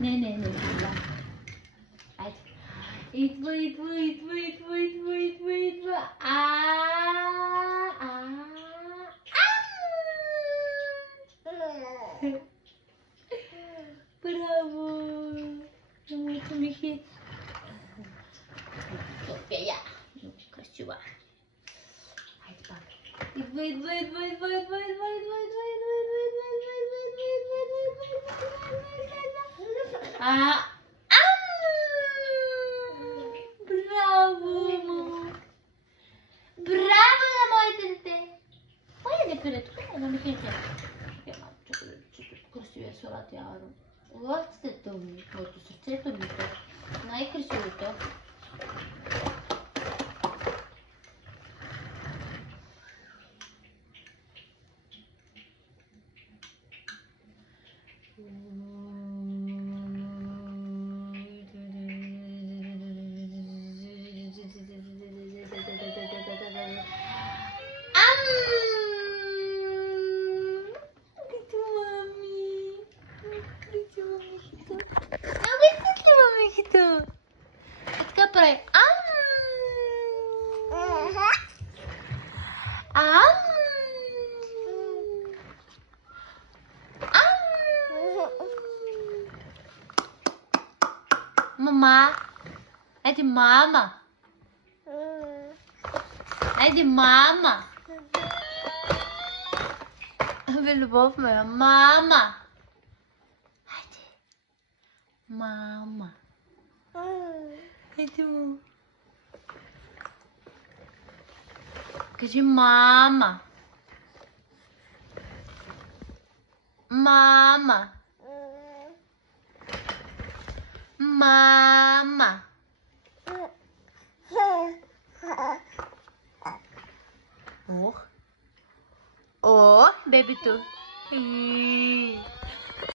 Nee. Hadi. İtme. Bravo. Muito Mickey. Sofia. Красиво. Hadi bak. Bravo. Bravo la moedete. Moedete перед това ми кажете. Красивия салат яро. Ластето ми, моето сърцето ми то. Най-красивото. Така прави. Мама. Айде мама. Айде мама. Абе, любов моя. Мама. Айде. Мама. Айде му. Кажи мама. Мама. Мама. Ох. О, бебето.